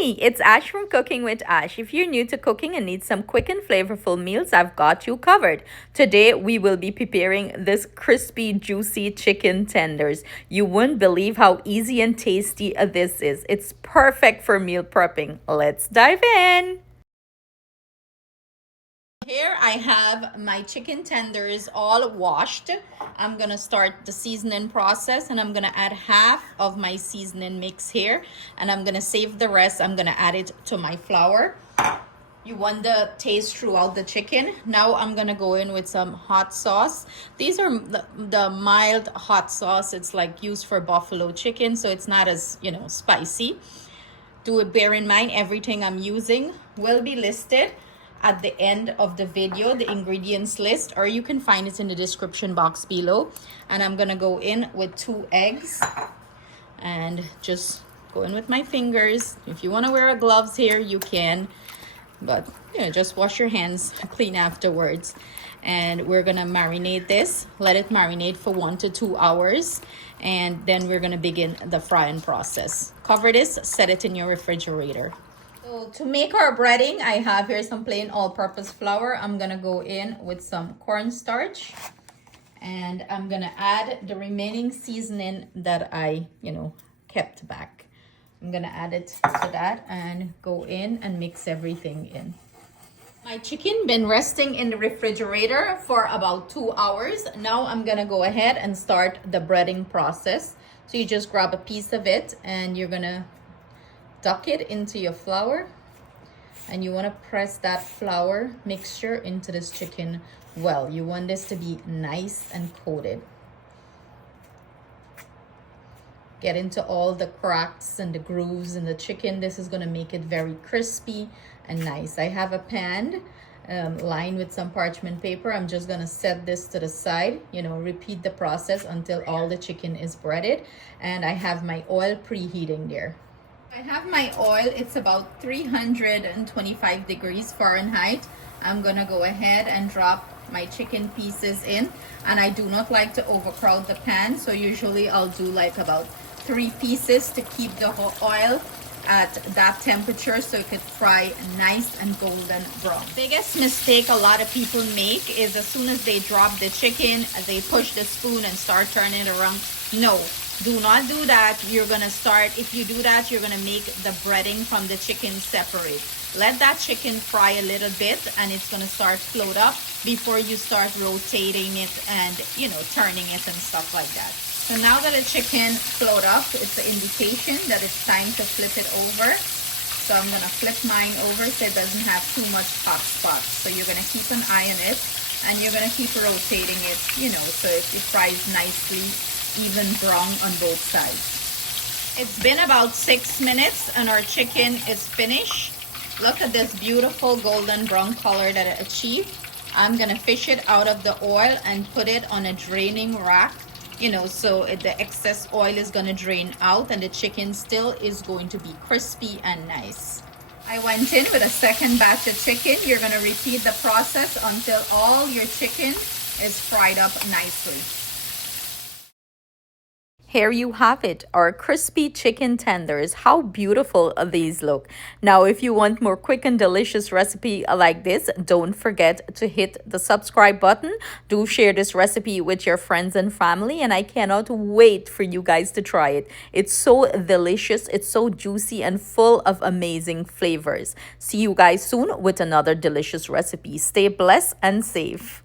Hey, it's Ash from Cooking with Ash. If you're new to cooking and need some quick and flavorful meals, I've got you covered. Today, we will be preparing this crispy, juicy chicken tenders. You wouldn't believe how easy and tasty this is. It's perfect for meal prepping. Let's dive in. Here I have my chicken tenders all washed. I'm gonna start the seasoning process and I'm gonna add half of my seasoning mix here and I'm gonna save the rest. I'm gonna add it to my flour. You want the taste throughout the chicken. Now I'm gonna go in with some hot sauce. These are the mild hot sauce. It's like used for buffalo chicken, so it's not as, spicy. Do bear in mind everything I'm using will be listed at the end of the video, the ingredients list, or you can find it in the description box below. And I'm gonna go in with 2 eggs and just go in with my fingers. If you want to wear gloves here, you can, but just wash your hands clean afterwards. And we're gonna marinate this, let it marinate for 1 to 2 hours, and then we're gonna begin the frying process. Cover this, set it in your refrigerator. So to make our breading, I have here some plain all-purpose flour. I'm gonna go in with some cornstarch, and I'm gonna add the remaining seasoning that I, kept back. I'm gonna add it to that and go in and mix everything in. My chicken been resting in the refrigerator for about 2 hours. Now I'm gonna go ahead and start the breading process. So you just grab a piece of it and you're gonna duck it into your flour, and you want to press that flour mixture into this chicken well. You want this to be nice and coated. Get into all the cracks and the grooves in the chicken. This is going to make it very crispy and nice. I have a pan lined with some parchment paper. I'm just going to set this to the side, repeat the process until all the chicken is breaded. And I have my oil preheating there. I have my oil. It's about 325 degrees Fahrenheit. I'm gonna go ahead and drop my chicken pieces in, and I do not like to overcrowd the pan, so usually I'll do like about 3 pieces to keep the oil at that temperature so it could fry nice and golden brown. Biggest mistake a lot of people make is as soon as they drop the chicken, they push the spoon and start turning it around. No, do not do that. If you do that, you're gonna make the breading from the chicken separate. Let that chicken fry a little bit and it's gonna start float up before you start rotating it and turning it and stuff like that. So now that the chicken float up, it's an indication that it's time to flip it over. So I'm gonna flip mine over so it doesn't have too much hot spots. So you're gonna keep an eye on it and you're gonna keep rotating it, so it fries nicely, even brown on both sides. It's been about 6 minutes and our chicken is finished. Look at this beautiful golden brown color that it achieved. I'm gonna fish it out of the oil and put it on a draining rack, so the excess oil is gonna drain out and the chicken still is going to be crispy and nice. I went in with a second batch of chicken. You're gonna repeat the process until all your chicken is fried up nicely. Here you have it, our crispy chicken tenders. How beautiful these look. Now, if you want more quick and delicious recipe like this, don't forget to hit the subscribe button. Do share this recipe with your friends and family, and I cannot wait for you guys to try it. It's so delicious, it's so juicy and full of amazing flavors. See you guys soon with another delicious recipe. Stay blessed and safe.